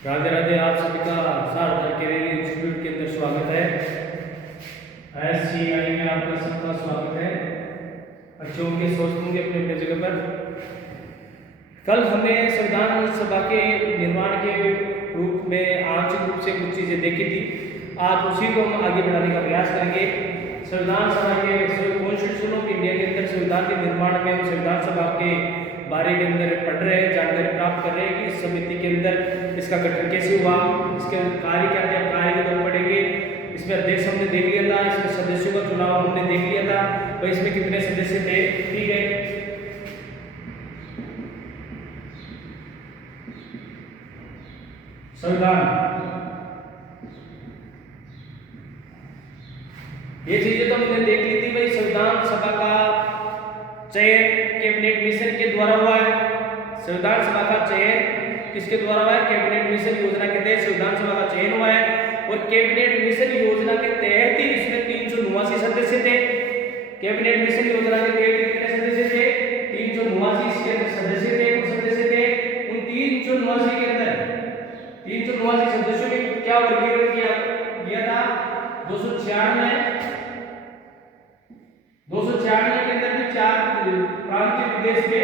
राधे राधे। आप सभी का शारदा कैरियर इंस्टीट्यूट के अंदर स्वागत है। SCI में आपका सबका स्वागत है। अच्छे होंगे, स्वस्थ होंगे अपने अपने जगह पर। कल हमने संविधान सभा के निर्माण के रूप में आंशिक रूप से कुछ चीज़ें देखी थी। आज उसी को हम आगे बढ़ाने का प्रयास करेंगे। संविधान सभा के कॉन्स्टिट्यूशन ऑफ इंडिया के अंदर संविधान के निर्माण में हम संविधान सभा के बारे के अंदर पढ़ रहे हैं, जानकारी प्राप्त कर रहे हैं कि इस समिति के अंदर इसका गठन कैसे हुआ, इसके कार्य क्या क्या कार्य के बारे में पढ़ेंगे। इसमें अध्यक्ष हमने देख लिया था, इसमें सदस्यों का चुनाव हमने देख लिया था, भाई इसमें कितने सदस्य थे। ठीक है, संविधान ये चीजें तो हमने देख ली थी। भाई संविधान सभा का चयन कैबिनेट मिशन के द्वारा हुआ है। संविधान सभा का चयन किसके द्वारा हुआ है? कैबिनेट मिशन योजना के तहत संविधान सभा का चयन हुआ है। और कैबिनेट मिशन योजना के तहत ही इसमें 389 सदस्य थे। कैबिनेट मिशन योजना के तहत कितने सदस्य थे? 389 इसके अंदर सदस्य थे। कौन सदस्य थे? उन 389 के अंदर 389 सदस्यों में क्या वर्गीकरण किया था? 296 के अंदर भी 4 प्रांतीय प्रदेश के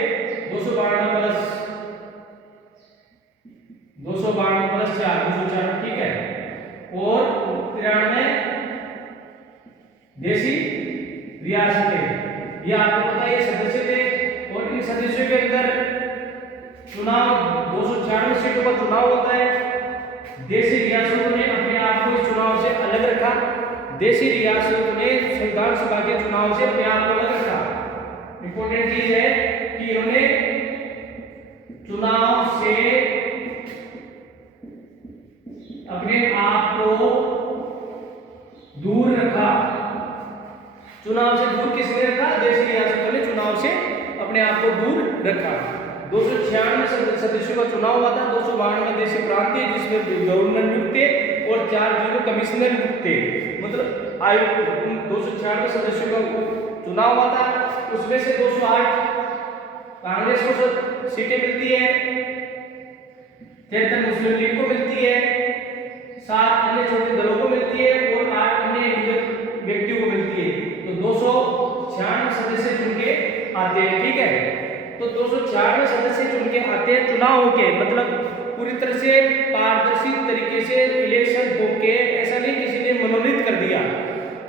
292 प्लस 4 204, ठीक है। और 93 देशी रियासतें, ये आपको पता है ये सदस्य थे। और इन सदस्यों के अंदर चुनाव 296 सीटों का चुनाव होता है। देशी रियासतों ने अपने आप को इस चुनाव से अलग रखा। देशी रियासतों ने संविधान सभा के चुनाव से अपने आप को अलग रखा। इंपॉर्टेंट चीज है कि इन्होंने चुनाव से अपने आप को दूर रखा। चुनाव से दूर किसने रखा? देशी रियासतों ने चुनाव से अपने आप को दूर रखा। 296 सदस्यों का चुनाव हुआ था। 292 देशी प्रांतीय जिसमें गवर्नर नियुक्त थे और 4 जिलों कमिश्नर नियुक्त थे, मतलब आयुक्त। 296 सदस्यों का चुनाव हुआ था। उसमें से 208 कांग्रेस को सीटें मिलती है, 73 मुस्लिम लीग को मिलती है, 7 अन्य छोटे दलों को मिलती है और 8 अन्य व्यक्तियों को मिलती है। तो 296 सदस्य चुन के आते हैं, ठीक है। तो 296 सदस्य चुन के आते हैं चुनाव के, मतलब पूरी तरह से पारदर्शी तरीके से इलेक्शन होके, ऐसा नहीं किसी ने मनोनीत कर दिया।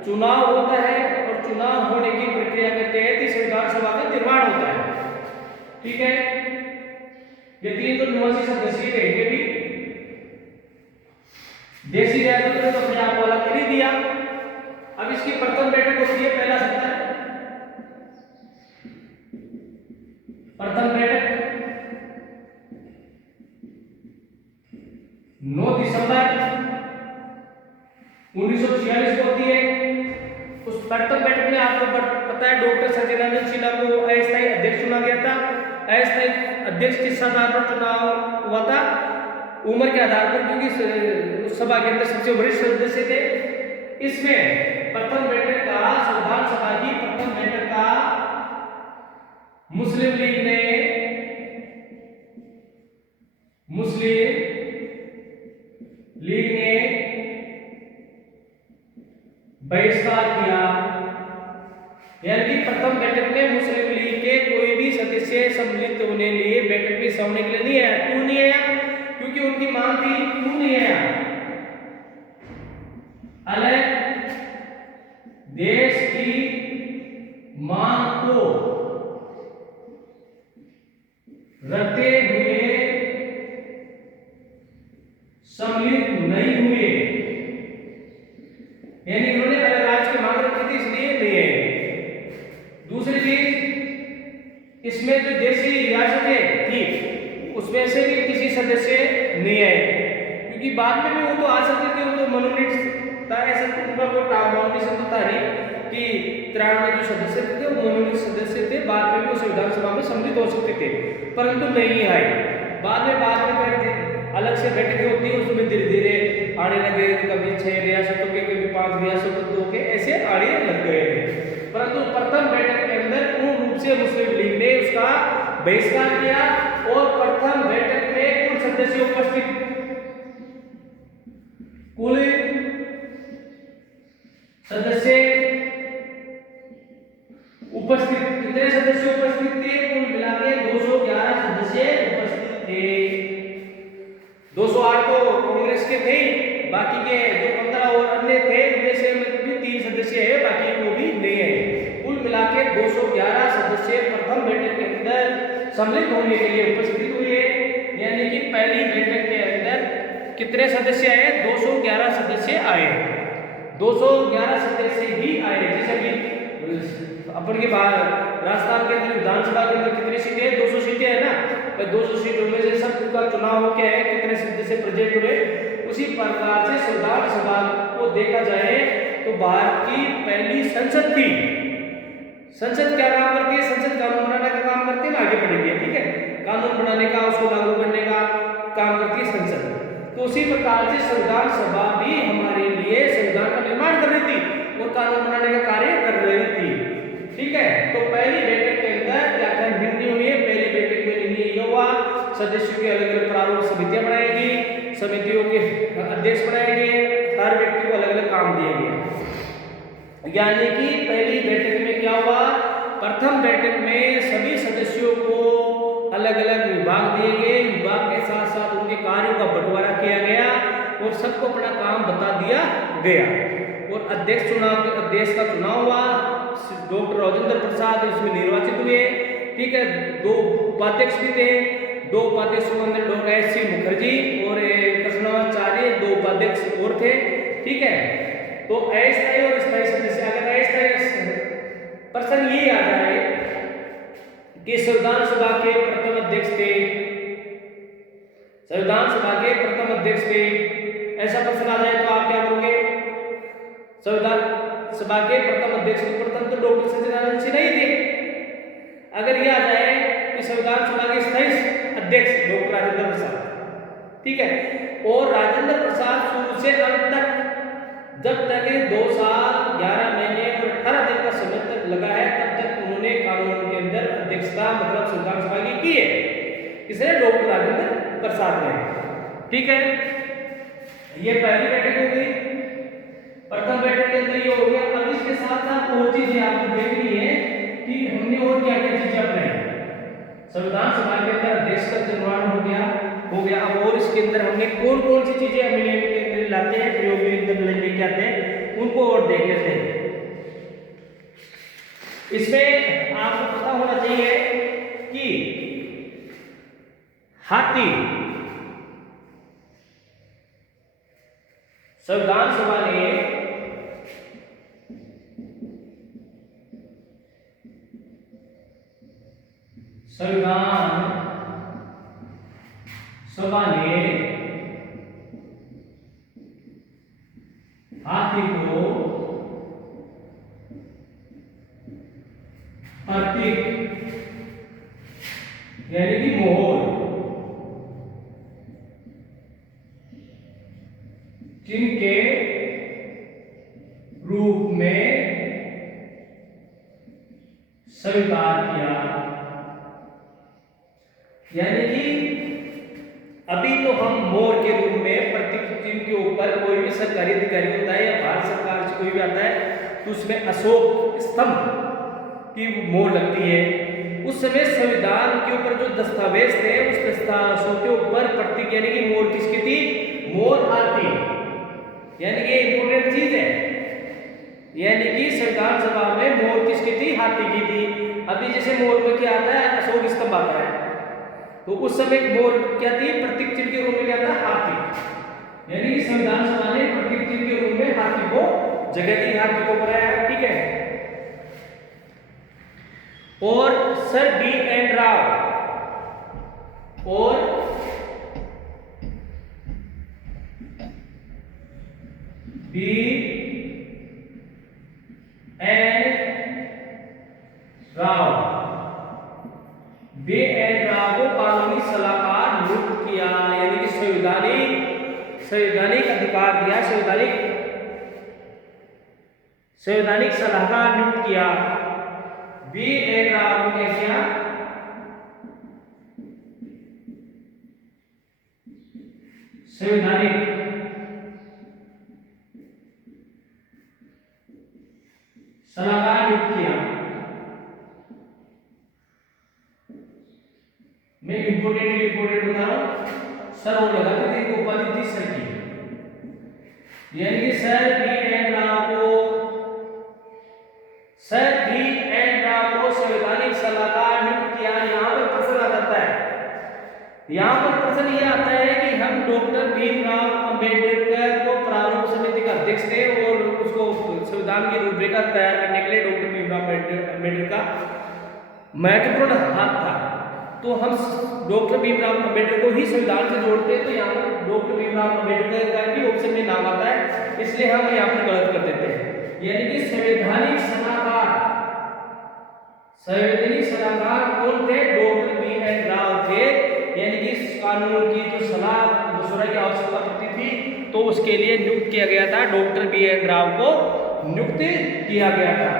चुनाव होता है और चुनाव होने की प्रक्रिया के तहत ही संविधान सभा का निर्माण होता है, ठीक है। ये 389 सदस्य रहेंगे भी। देशी रियासतों ने तो अपने आप को अलग कर ही दिया। अब इसकी प्रथम बैठक होती है पहला सत्र। प्रथम बैठक 9 दिसंबर 1946 को होती है। उस प्रथम बैठक में आपको पता है डॉक्टर सत्यनारायण सिन्हा को अस्थायी अध्यक्ष चुना गया था। अस्थायी अध्यक्ष किस आधार पर चुनाव हुआ था? उम्र के आधार पर, क्योंकि उस सभा के अंदर सबसे वरिष्ठ सदस्य थे। इसमें प्रथम बैठक का, संविधान सभा की प्रथम बैठक का मुस्लिम लीग ने बहिष्कार किया। यानी कि प्रथम बैठक में मुस्लिम लीग के कोई भी सदस्य सम्मिलित होने लिए बैठक में होने के लिए नहीं आया। क्यों नहीं आया? क्योंकि उनकी मांग थी। क्यों नहीं आया? अलग देश की मांग को रखते हुए सम्मिलित नहीं हुए, यानी इन्होंने अलग राज्य की मांग रखी थी, इसलिए नहीं है। दूसरी चीज, इसमें जो देशी रियासतें थी उसमें से भी किसी सदस्य नहीं आए, क्योंकि बाद में भी वो तो आ सकते थे, वो तो मनोनीत था। ऐसा उनका कोई बाउंडेशन तो था नहीं कि 93 जो सदस्य थे वो मनोनीत सदस्य थे, बाद में भी वो संविधान सभा में सम्मिलित हो सकते थे, परंतु नहीं आए। बाद में अलग से बैठकें होती है, उसमें धीरे धीरे आने लगे। कभी 6 रियासतों के, कभी 5 रियासतों के, ऐसे आने लग गए थे। परंतु प्रथम बैठक के अंदर पूर्ण रूप से मुस्लिम लीग ने उसका बहिष्कार किया और प्रथम बैठक में कुल सदस्य उपस्थित कुल सदस्य उपस्थित, कितने सदस्य उपस्थित थे? कुल मिला के 211 सदस्य उपस्थित थे। 208 तो कांग्रेस के थे, बाकी के जो 15 और अन्य थे उनमें से भी 3 सदस्य है, बाकी वो भी नहीं है। कुल मिला के 211 सदस्य प्रथम बैठक के अंदर सम्मिलित होने के लिए उपस्थित हुए। यानी कि पहली बैठक के अंदर कितने सदस्य आए? 211 सदस्य आए। 211 सदस्य ही आए। जैसे कि अपन के बाहर राजस्थान के अंदर विधानसभा के अंदर कितनी सीटें हैं? 200 सीटें है ना। तो 200 सीटों में से सबका चुनाव हो क्या है, कितने सदस्य प्रेजेंट हुए, उसी प्रकार से संविधान सभा को देखा जाए तो भारत की पहली संसद थी। संसद क्या काम करती है? संसद कानून बनाने का काम करती है ना, आगे बढ़ेंगे, ठीक है। कानून बनाने का, उसको लागू करने का काम करती है संसद। तो उसी प्रकार से संविधान सभा भी हमारे लिए संविधान का निर्माण कर रही थी और कानून बनाने का कार्य कर रही थी, ठीक है। तो पहली बैठक के अंदर क्या क्या निर्णय हुए? पहली बैठक में निर्णय यह हुआ सदस्यों के अलग अलग प्रारूप समितियां बनाई गई, समितियों के अध्यक्ष बनाए गए, हर व्यक्ति को अलग अलग काम दिया गया। यानी कि पहली बैठक में क्या हुआ? प्रथम बैठक में सभी सदस्यों को अलग अलग विभाग दिए गए, विभाग के साथ साथ उनके कार्यों का बंटवारा किया गया और सबको अपना काम बता दिया गया। और अध्यक्ष का चुनाव हुआ। डॉक्टर राजेंद्र प्रसाद इसमें निर्वाचित हुए, ठीक है। 2 उपाध्यक्ष भी थे। 2 उपाध्यक्षों के अंदर डॉक्टर एस.सी. मुखर्जी और कृष्णाचार्य 2 उपाध्यक्ष और थे, ठीक है। तो अस्थायी और स्थायी सदस्य, अगर अस्थायी पर्सन ये आ जाए कि संविधान सभा के प्रथम अध्यक्ष थे, संविधान सभा के प्रथम अध्यक्ष थे, ऐसा पर्सन आ जाए तो आप क्या करोगे? संविधान सभा के प्रथम अध्यक्ष, प्रथम तो डॉक्टर सचिदानंद सिंह नहीं थे। अगर यह आ जाए कि संविधान सभा के स्थायी अध्यक्ष डॉक्टर राजेंद्र प्रसाद, ठीक है। और राजेंद्र प्रसाद शुरू से अंत तक, जब तक 2 साल 11 महीने और 18 दिन का समय तक लगा है, तब तक उन्होंने कानून के अंदर अध्यक्षता मतलब संविधान सभा की है। किसने? डॉक्टर राजेंद्र प्रसाद ने, ठीक है। ये पहली बैठक हो गई। प्रथम बैठक के अंदर ये हो गया। अब इसके साथ साथ और चीजें आपको देखनी है कि हमने और क्या क्या चीजें अपनाई। संविधान सभा के अंदर अध्यक्ष का निर्माण हो गया। अब और इसके अंदर हमने कौन कौन सी चीजें अभिनय के अंदर लाते हैं, प्रयोग के अंदर लेके आते हैं, उनको और देख लेते हैं। इसमें आपको पता होना चाहिए कि हाथी संविधान सभा ने हाथी को प्रतीक यानी कि मोहर चिन्ह के रूप में स्वीकार किया। यानी कि अभी तो हम मोर के रूप में प्रतीक चिन्ह के ऊपर कोई भी सरकारी अधिकारी होता है या भारत सरकार से कोई भी आता है तो उसमें अशोक स्तंभ की मोर लगती है। उस समय संविधान के ऊपर जो दस्तावेज थे उस दस्तावेजों के ऊपर प्रतीक यानी कि मोर किसकी थी? मोर हाथी, यानी कि इंपॉर्टेंट चीज है। यानी कि संविधान सभा में मोर किसकी थी? हाथी की थी। अभी जैसे मोर में क्या आता है? अशोक स्तंभ आता है। तो उस समय मोर क्या थी? प्रतीक चिन्ह के रूप में क्या था? हाथी। यानी कि संविधान सभा ने प्रतीक चिन्ह के रूप में हाथी को जगह दी, हाथी को बनाया, ठीक है। और सर B.N. राव और B.N. राव को कानूनी सलाहकार नियुक्त किया। यानी कि संवैधानिक अधिकार दिया, संवैधानिक सलाहकार नियुक्त किया। B.N. राव को क्या किया? संवैधानिक मैं इम्पोर्टेंट बता रहा हूँ। सर वो लगाते थे इनको उपाधि थी सर की, यानी कि सर बी एन राव को संवैधानिक सलाहकार नियुक्त किया। यहाँ पर प्रश्न आ जाता है, यहाँ पर प्रश्न ये आता है कि हम डॉक्टर भीमराव अंबेडकर को प्रारूप समिति का अध्यक्ष थे और उसको संविधान की रूपरेखा तैयार करने के लिए डॉक्टर भीमराव अंबेडकर का महत्वपूर्ण हाथ था, तो हम डॉक्टर भीमराव अंबेडकर को ही संविधान से जोड़ते हैं। तो यहाँ पर डॉक्टर भीमराव अंबेडकर का भी ऑप्शन में नाम आता है, इसलिए हम यहाँ पर गलत कर देते हैं। यानी कि संवैधानिक सलाहकार कौन थे? डॉक्टर बी एन राव थे। यानी कि कानून की जो सलाह मशवरा की आवश्यकता पड़ती थी तो उसके लिए नियुक्त किया गया था, डॉक्टर बी एन राव को नियुक्त किया गया था।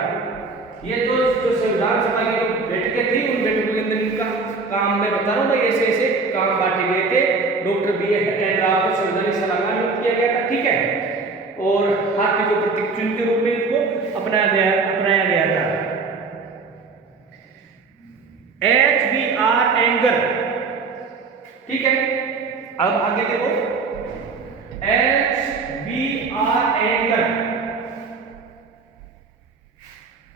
ये जो संविधान सभा की जो बैठकें थी उन बैठकों के अंदर इनका काम मैं बता रहा हूँ, ऐसे ऐसे काम बांटे गए थे। डॉक्टर बी एन राव को संवैधानिक सलाहकार नियुक्त किया गया था, ठीक है, और हाथी को प्रतीक चिन्ह के रूप में इनको अपनाया गया था। HBR एंगर, ठीक है, अब आगे देखो HBR anger,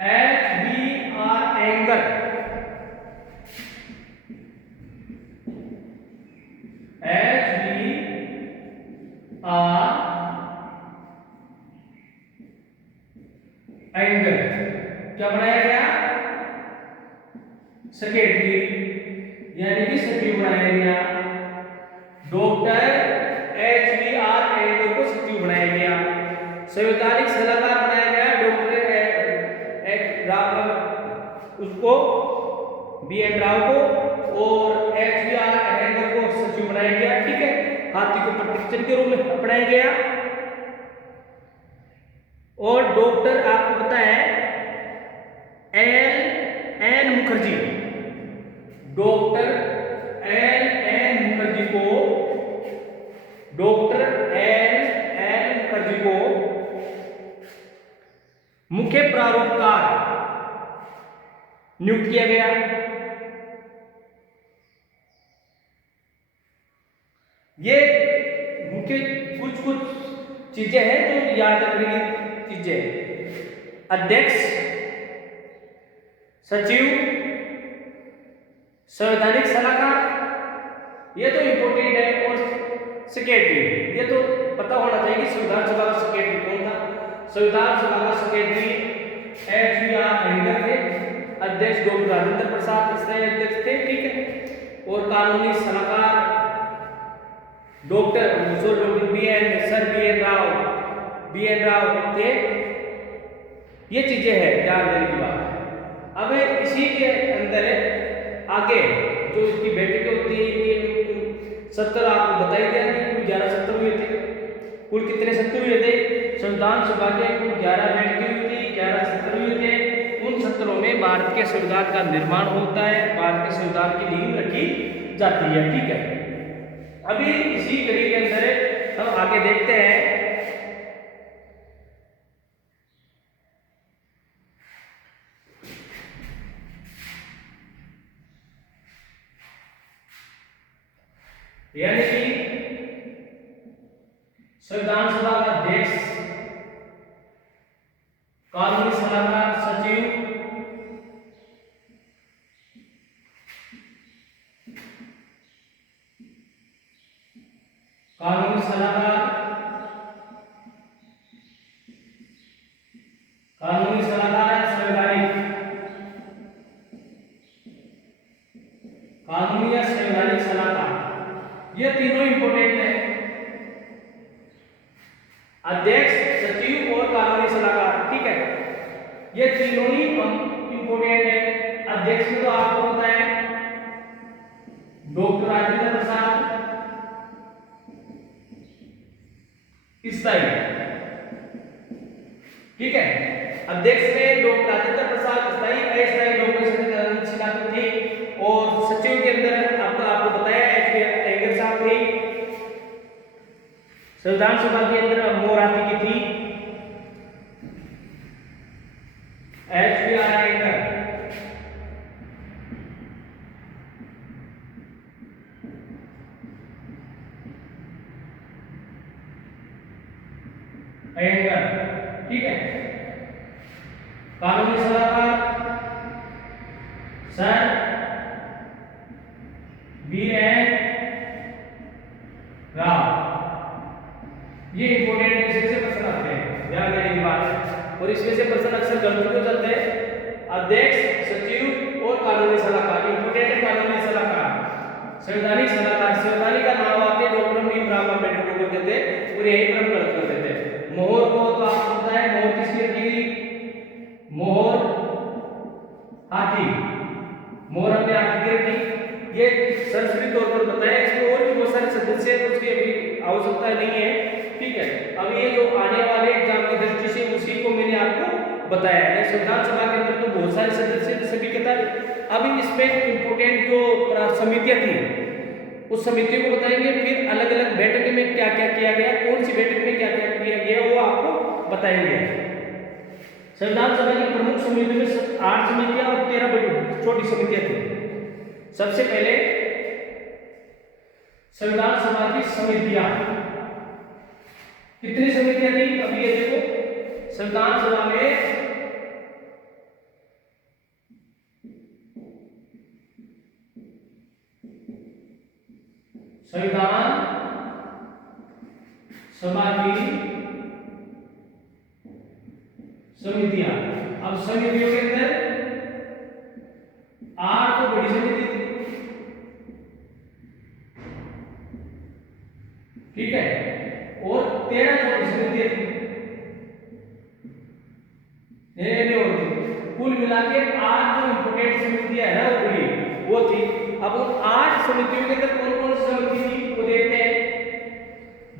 HBR anger, anger क्या बनाया गया? सेक्रेटरी, यानी कि सचिव बनाया गया। डॉक्टर HBR एंगर को सचिव बनाया गया। संवैधानिक सलाहकार बनाया गया डॉक्टर उसको बी एन राव को, और HBR एंगर को सचिव बनाया गया, ठीक है, हाथी को प्रतीक चिन्ह के रूप में अपनाया गया। और डॉक्टर आपको पता है LN Mukherjee, doctor LN Mukherjee को, डॉक्टर LN मुखर्जी को मुख्य प्रारूपकार नियुक्त किया गया। ये मुख्य कुछ चीजें हैं जो याद रखने की चीजें। अध्यक्ष, सचिव, संवैधानिक सलाहकार, ये तो इंपॉर्टेंट है, और सेक्रेटरी, ये तो पता होना चाहिए कि संविधान सभा का सेक्रेटरी कौन था। संविधान सभा का सेक्रेटरी HBR एंगर थे, अध्यक्ष डॉक्टर राजेंद्र प्रसाद स्थायी अध्यक्ष थे, ठीक है, और कानूनी सलाहकार डॉक्टर बी एन राव थे। ये चीजें हैं, ध्यान देने की बात है। अब इसी के अंदर आगे जो इसकी बैठकें होती है, इनके 70 आपको बताई दिया कि कुल 11 सत्र हुए थे। कुल कितने सत्र हुए थे? संविधान सभा के कुल 11 बैठकें हुई थी, 11 सत्र हुए थे। उन सत्रों में भारत के संविधान का निर्माण होता है, भारत के संविधान की नींव रखी जाती है, ठीक है। अभी इसी कड़ी के अंदर हम आगे देखते हैं। यानी कि संविधान सभा का अध्यक्ष, कानूनी सलाहकार, सचिव, कानूनी सलाहकार, संवैधानिक, कानूनी या संवैधानिक सलाहकार, ये तीनों इंपॉर्टेंट है। अध्यक्ष, सचिव और कानूनी सलाहकार, ठीक है, ये तीनों ही इंपॉर्टेंट है। अध्यक्ष में तो आपको पता है डॉक्टर राजेंद्र प्रसाद स्थायी, ठीक है। अध्यक्ष में डॉक्टर राजेंद्र प्रसाद स्थायी, अस्थायी डॉक्टर सत्यनारायण सिन्हा थी, और सचिव के अंदर आपको बताया एंगर साहब थे। संविधान सभा के अंदर मोराती की थी HBR एंगर, अयंगर, ठीक है। कानूनी सलाहकार सर BN राव। ये इंपोर्टेंट इसमें से प्रश्न आते हैं, ध्यान देने की बात है। और इसमें से प्रश्न अक्सर गलत हो जाते हैं। अध्यक्ष, सचिव और कानूनी सलाहकार, इंपोर्टेंट है कानूनी सलाहकार। संवैधानिक सलाहकार, संवैधानिक का नाम आते डॉक्टर भीमराव अम्बेडकर को कर देते और यही पर गलत कर देते। मोहर को तो आपको पता है, मोहर किसकी रखी गई? मोहर हाथी, मोहर हमने हाथी की रखी। ये सरसरी तौर पर बताया, इसमें और भी बहुत सारे सदस्य हैं, उसकी अभी आवश्यकता नहीं है, ठीक है। अब ये जो आने वाले एग्जाम की दृष्टि से उसी को मैंने आपको बताया है। संविधान सभा के अंदर तो बहुत सारे सदस्य सभी के था। अब इसमें इंपोर्टेंट जो समितियां थी उस समितियों को बताएंगे, फिर अलग अलग बैठक में क्या क्या किया गया, कौन सी बैठक में क्या क्या किया गया वो आपको बताएंगे। संविधान सभा की प्रमुख समितियों में 8 समितियां और 13 बड़ी छोटी समितियां थी। सबसे पहले संविधान सभा की समितियां, कितनी समितियां थी? अब ये देखो, संविधान सभा में संविधान सभा की समितियां। अब समितियों के अंदर 8 तो बड़ी समिति थी, ठीक है, और 13 छोटी समितियां थी। कुल मिला के 8 जो इंपोर्टेंट समितियां है ना वो थी। अब उन 8 समितियों के अंदर कौन कौन सी समिति थी वो देखते हैं।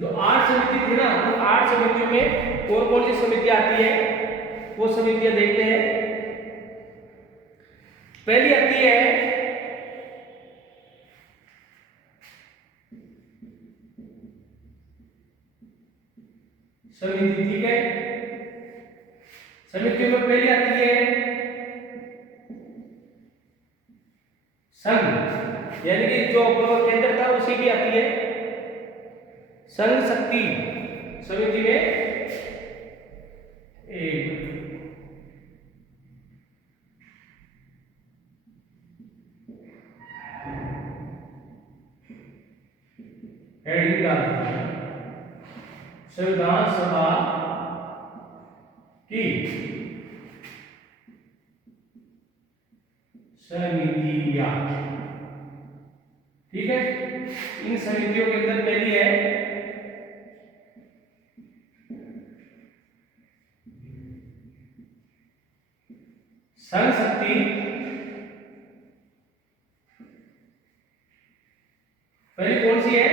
जो 8 समिति थी ना, उन 8 समितियों में कौन कौन सी समितियां आती है वो समितियां देखते हैं। पहली आती है समिति, ठीक है। समितियों में पहली आती है संघ, यानी कि जो केंद्र था उसी की आती है संघ शक्ति समिति में। एक हेडिंग डालते हैं संविधान सभा की समितियां, ठीक है। इन समितियों के अंदर पहली है संघ शक्ति, पहली कौन सी है?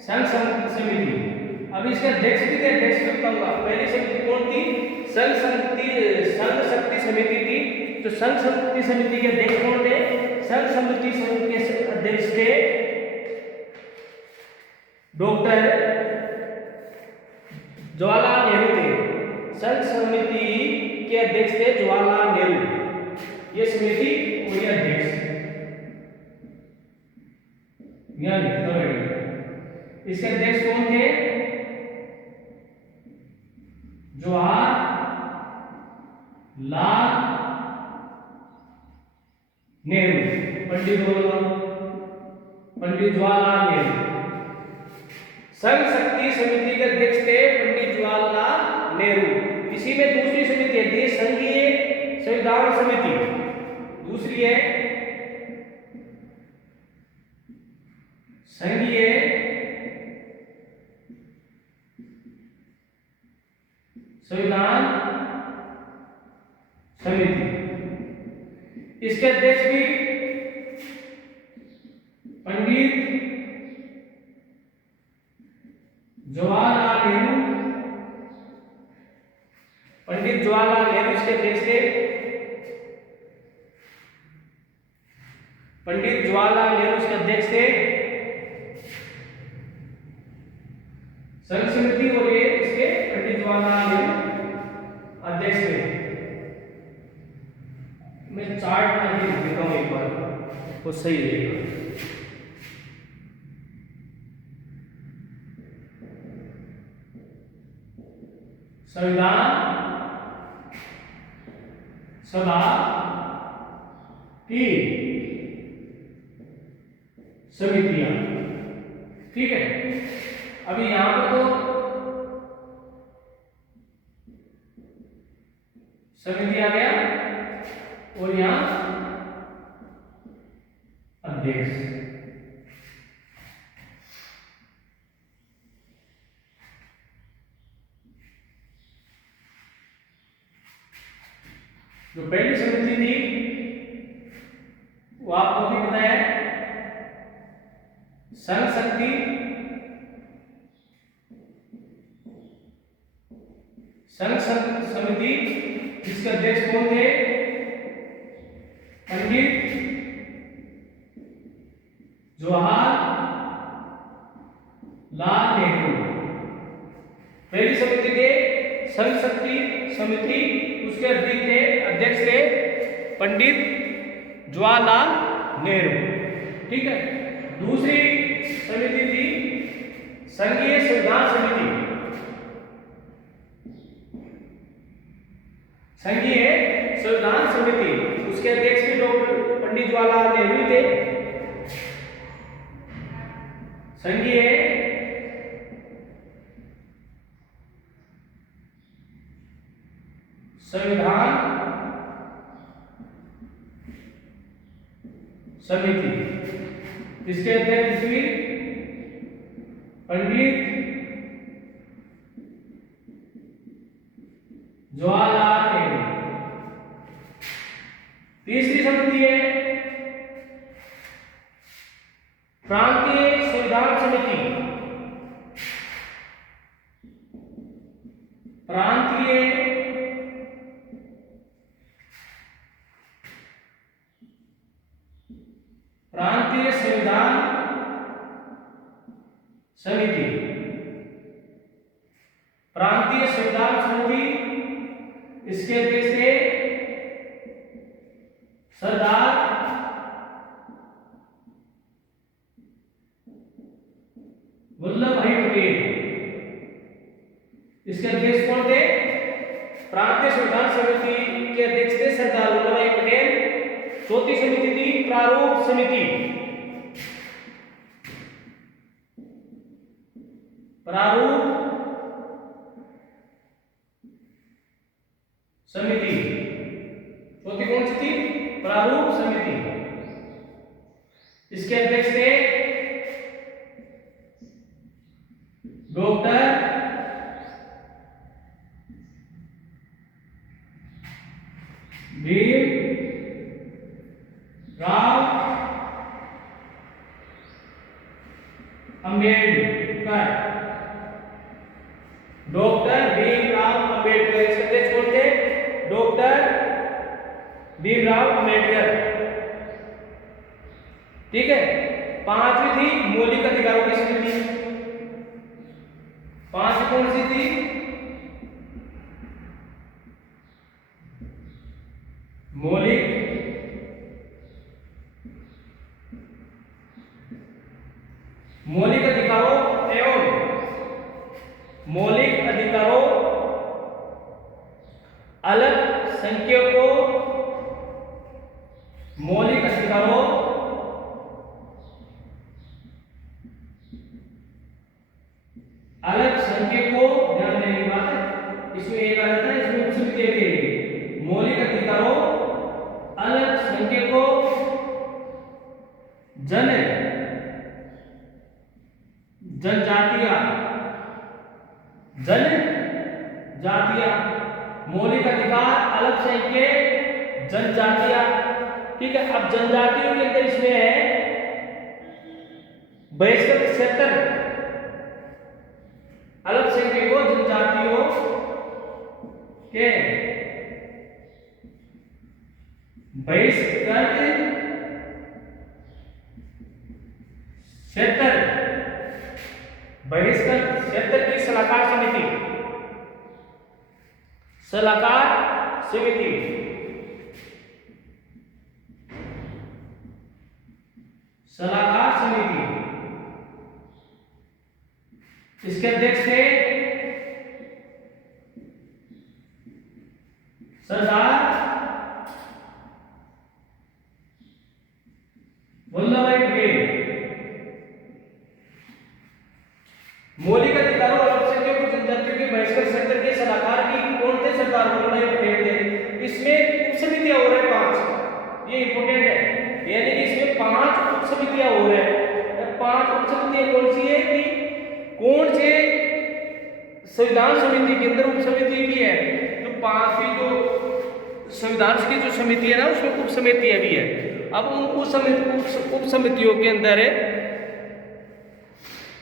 संघ समिति। अब इसका अध्यक्ष भी बताऊंगा। पहली समिति कौन थी? संघ शक्ति समिति थी। तो संघ शक्ति समिति के अध्यक्ष कौन थे? संघ समिति के अध्यक्ष थे डॉक्टर जवाहरलाल नेहरू थे। संघ समिति के अध्यक्ष थे जवाहरलाल नेहरू, ये समिति वही अध्यक्ष। इसके अध्यक्ष कौन थे? जवाहरलाल नेहरू, पंडित जवाहरलाल नेहरू। संघ शक्ति समिति के अध्यक्ष थे पंडित जवाहरलाल नेहरू। इसी में दूसरी समिति है संघीय संविधान समिति, दूसरी है संघीय संविधान समिति। इसके अध्यक्ष भी पंडित जवाहरलाल नेहरू, इसके अध्यक्ष थे पंडित जवाहरलाल नेहरू, इसके अध्यक्ष थे संघ समिति, और ये इसके पंडित जवाहरलाल नेहरू अध्यक्ष थे। मैं चार्ट में लिख देता हूं एक बार, वो सही रहेगा। संविधान सभा की समितियां। ठीक है, अभी यहां पर तो समिति आ गया और यहां अध्यक्ष। जो पहली समिति थी वो आपको भी पता है, संघ शक्ति समिति, जिसके अध्यक्ष कौन थे? पंडित जवाहरलाल नेहरू। पहली समिति थे संघ शक्ति समिति, उसके अध्यक्ष थे पंडित जवाहरलाल नेहरू। ठीक है, दूसरी समिति थी संघीय संविधान समिति। संघीय संविधान समिति, उसके अध्यक्ष भी डॉक्टर पंडित जवाहरलाल नेहरू थे। संघीय संविधान समिति, इसके अध्यक्ष भी पंडित जवाहरलाल नेहरू। तीसरी समिति है प्रांतीय संविधान समिति। प्रांतीय संविधान समिति। प्रांतीय संविधान समिति, इसके अध्यक्ष थे सरदार वल्लभ भाई पटेल। इसके अध्यक्ष कौन थे? प्रांतीय संविधान समिति के अध्यक्ष थे सरदार वल्लभ भाई पटेल। चौथी समिति थी प्रारूप समिति। प्रारूप समिति, चौथी कौन सी थी? प्रारूप समिति। इसके अध्यक्ष थे डॉक्टर भीमराव अंबेडकर। डॉक्टर भीमराव अंबेडकर, इसके अध्यक्ष कौन थे? डॉक्टर भीमराव अंबेडकर। ठीक है, पांचवी थी मौलिक अधिकारों की समिति। पांचवी कौन सी थी? मौलिक अधिकारों एवं मौलिक अधिकारों अल्पसंख्यकों, मौलिक अधिकारों अल्पसंख्यकों, ध्यान देने की बात है, इसमें एक आ जाता है, इसमें कुछ भी दे देंगे। मौलिक अधिकारों अल्पसंख्यकों, जनजातियां, मौलिक अधिकार अल्पसंख्यक जनजातियां। ठीक है, अब जनजातियों के अंदर इसमें है बहिष्कृत क्षेत्र, अल्पसंख्यकों जनजातियों के बहिष्कृत क्षेत्र, बहिष्कृत क्षेत्र की सलाहकार समिति, सलाहकार समिति। सलाहकार समिति, इसके अध्यक्ष थे वल्लभ भाई पटेल। मौलिक अधिकारों और अल्पसंख्यकों जनजातियों के बहिष्कार सेक्टर के सलाहकार की कौन थे? सरदार वल्लभ भाई पटेल थे। इसमें उप समितियां हो रहे 5, ये इंपॉर्टेंट है, यानी कि इसमें 5 उप समितियां हो रहे हैं। 5 उप समितियां कौन सी है कि कौन से संविधान समिति के अंदर उप समिति भी है, जो 5 की जो संविधान की जो समिति है ना उसमें उप समितियां भी है। अब उन उप समितियों के अंदर है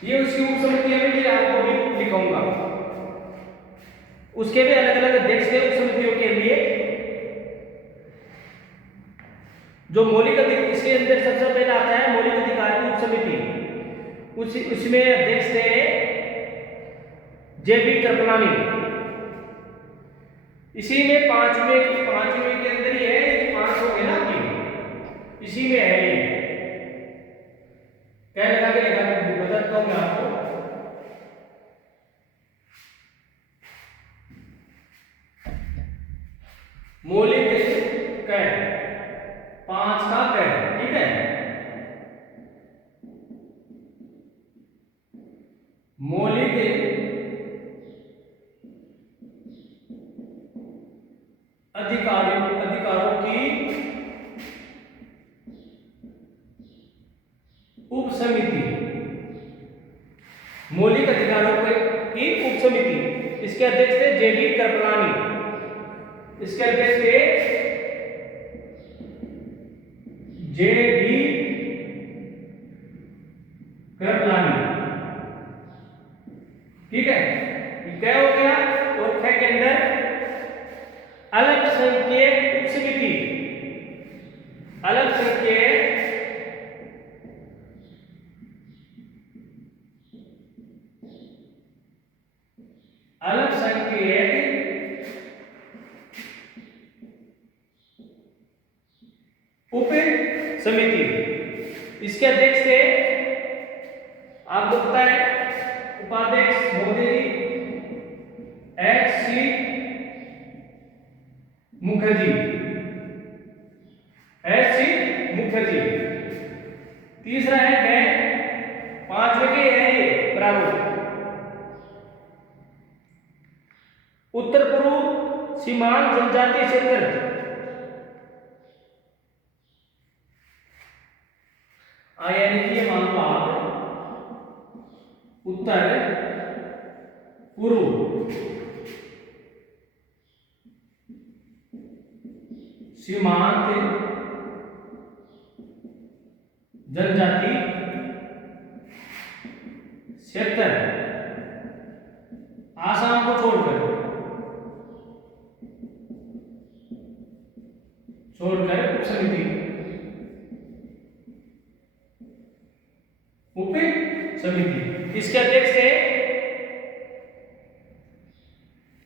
ये उसकी उप समितियां भी आपको भी लिखूंगा, उसके भी अलग अलग अध्यक्ष थे उप समितियों के लिए। जो मौलिक अधिकार इसके अंदर सबसे पहले आता है मौलिक अधिकार की उप समिति, उसमें अध्यक्ष थे जेबी कृपलानी। इसी में पांचवें के अंदर ही है, 5 हो गए ना आपकी, इसी में है ये। क्या लगा के लिखा बताता हूं मैं आपको। मौलिक क 5 का क, ठीक है। मौलिक अधिकारों की उप समिति, मौलिक अधिकारों की उप समिति, इसके अध्यक्ष थे जेबी कृपलानी। इसके अध्यक्ष थे जेबी कृपलानी, ठीक है। क्या हो गया? और ख के अंदर अल्पसंख्यक उप समिति, अल्पसंख्यक उप समिति, इसके अध्यक्ष थे आपको पता है उपाध्यक्ष मोदी एच.सी. मुखर्जी, एच.सी. मुखर्जी। तीसरा है 5वें के है ये बराबर उत्तर पूर्व सीमांत जनजातीय क्षेत्र, यानी कि ये मान लो आप उत्तर पूर्व सीमांत जनजाति क्षेत्र, आसाम को छोड़कर उप समिति, उप समिति। इसके अध्यक्ष थे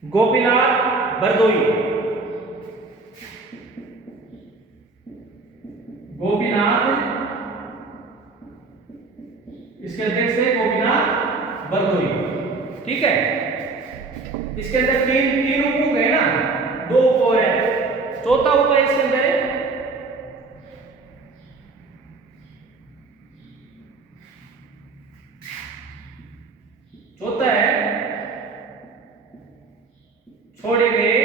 गोपीनाथ बरदोई, इसके अध्यक्ष थे गोपीनाथ बरदोई, ठीक है। इसके अंदर तीन उप है ना, 2 उप है, चौथा उप है इसके अंदर चौथा है छोड़े गए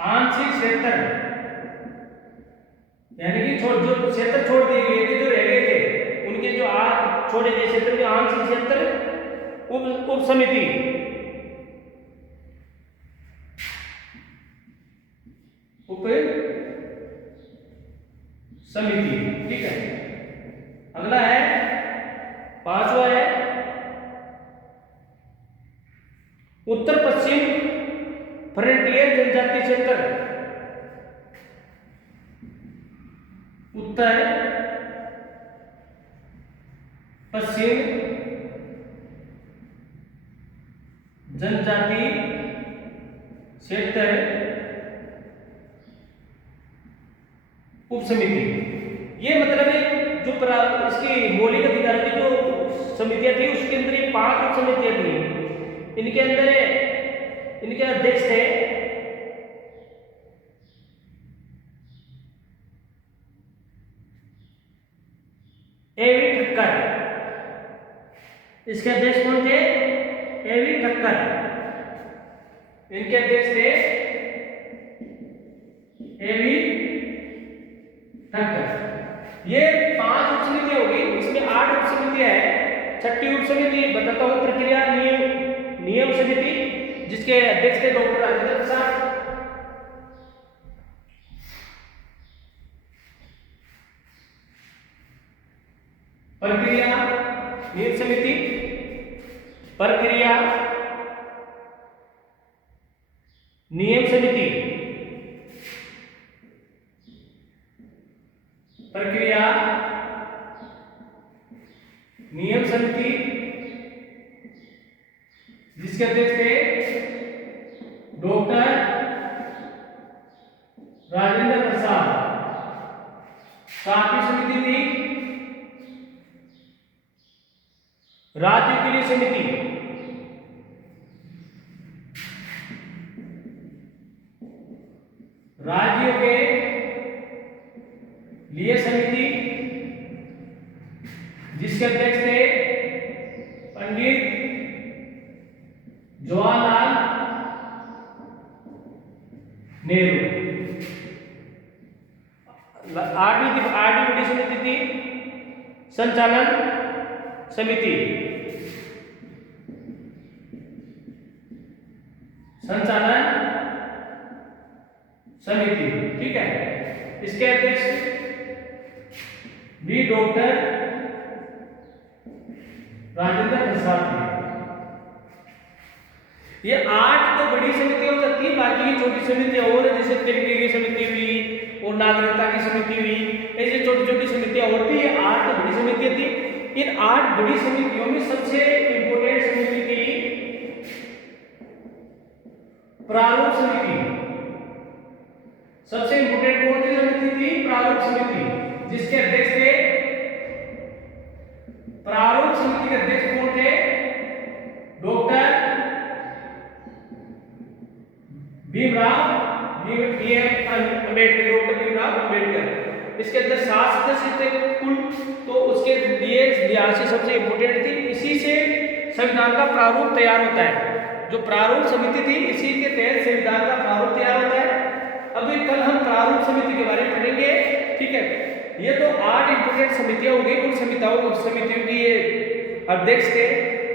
आंशिक क्षेत्र, यानी कि जो क्षेत्र छोड़ दिए गए थे, जो रह गए थे उनके जो छोड़े गए क्षेत्र के आंशिक क्षेत्र उप समिति, उप समिति, ठीक है। अगला है 5वां है उत्तर पश्चिम फ्रंटियर जनजातीय क्षेत्र, उत्तर पश्चिम जनजाति क्षेत्र उप समिति। ये मतलब जो इसकी मौलिक अधिकार की जो समितियां थी उसके अंदर ये 5 उप समितियां थी। इनके अंदर इनके अध्यक्ष थे एवी ठक्कर, इसके अध्यक्ष कौन थे? एवी ठक्कर, इनके अध्यक्ष थे एवी ठक्कर। ये 5 उपसमितियां होगी, इसमें 8 उपसमितियां हैं। छठी उपसमिति बताता हूं, प्रक्रिया नियम समिति, जिसके अध्यक्ष थे डॉक्टर राजेंद्र प्रसाद। प्रक्रिया नियम समिति, प्रक्रिया नियम समिति, प्रक्रिया नियम समिति, जिसके अध्यक्ष थे डॉक्टर राजेंद्र प्रसाद। सातवीं समिति थी राज्य के लिए समिति, राज्यों के लिए समिति, जिसके अध्यक्ष थे पंडित जवाहरलाल नेहरू। आठवीं बड़ी समिति थी संचालन समिति, संचालन समिति, ठीक है। इसके अध्यक्ष भी डॉक्टर राजेंद्र प्रसाद थे। ये 8 तो बड़ी समितियां हो जाती है, बाकी की छोटी समितियां और है, जैसे तिरंगे की समिति हुई और नागरिकता की समिति हुई, ऐसे छोटी छोटी समितियां और थी। 8 तो बड़ी समितियां थी। इन 8 बड़ी समितियों में सबसे इंपोर्टेंट समिति थी प्रारूप समिति। सबसे इंपोर्टेंट कौन सी समिति थी? प्रारूप समिति, जिसके अध्यक्ष थे, प्रारूप समिति के अध्यक्ष कौन थे? Doctor Bhimrao Ambedkar, doctor Bhimrao Ambedkar. इसके अंदर 7 सदस्य थे कुल, तो उसके लिए लिहाज से सबसे इंपोर्टेंट थी। इसी से संविधान का प्रारूप तैयार होता है। जो प्रारूप समिति थी, इसी के तहत संविधान का प्रारूप तैयार होता है। अभी कल हम प्रारूप समिति के बारे में पढ़ेंगे, ठीक है। ये तो 8 इंपोर्टेंट समितियां हो गई। उन समितियों की ये अध्यक्ष थे,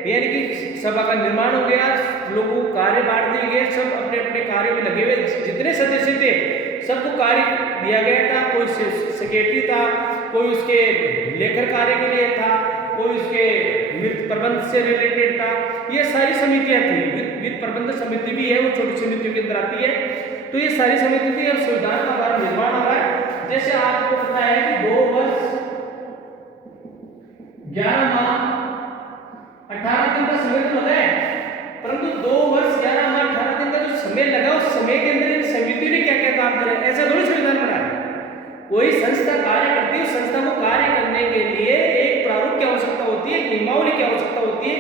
यानी कि सभा का निर्माण हो गया, लोगों को कार्य बांट दिए गए, सब अपने अपने कार्य में लगे हुए। जितने सदस्य थे सबको कार्य दिया गया था। कोई सेक्रेटरी था, कोई उसके लेखन कार्य के लिए था, कोई उसके वित्त प्रबंध से रिलेटेड था। ये सारी समितियां थी। वित्त प्रबंध समिति भी है, वो छोटी समितियों के अंदर आती है। तो ये सारी समिति थी। अब संविधान का हमारा निर्माण हो रहा है। जैसे आपको पता है कि 2 वर्ष 11 माह 18 दिन का समय तो लगा है, परंतु 2 वर्ष 11 माह 18 दिन का जो समय लगा, उस समय के अंदर इन समितियों ने क्या क्या काम करे, ऐसा थोड़ी संविधान बना है। कोई संस्था कार्य करती है, उस संस्था को कार्य करने के लिए एक प्रारूप की आवश्यकता होती है, नियमावली की आवश्यकता होती है,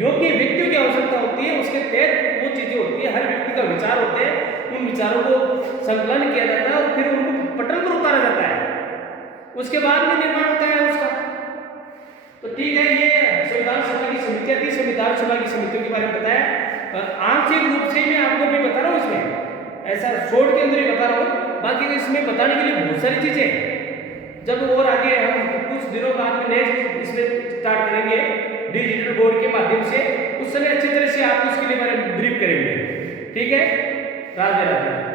योग्य व्यक्तियों की आवश्यकता होती है। उसके तहत वो चीजें होती है। हर व्यक्ति का विचार होते हैं, उन विचारों को संकलन किया जाता है और फिर उनको पटल पर उतारा जाता है। उसके बाद में निर्माण होता है उसका। तो ठीक है, ये संविधान सभा की समितियां थी। संविधान सभा की समितियों के बारे में बताया। आंशिक रूप से मैं आपको भी बता रहा हूँ, इसमें ऐसा शॉर्ट के अंदर ही बता रहा हूँ। बाकी इसमें बताने के लिए बहुत सारी चीजें, जब और आगे हम कुछ दिनों बाद में नेक्स्ट इसमें स्टार्ट करेंगे डिजिटल बोर्ड के माध्यम से, उस समय अच्छी तरह से आपको इसके लिए बारे में ब्रीफ करेंगे। ठीक है, राधे राधे।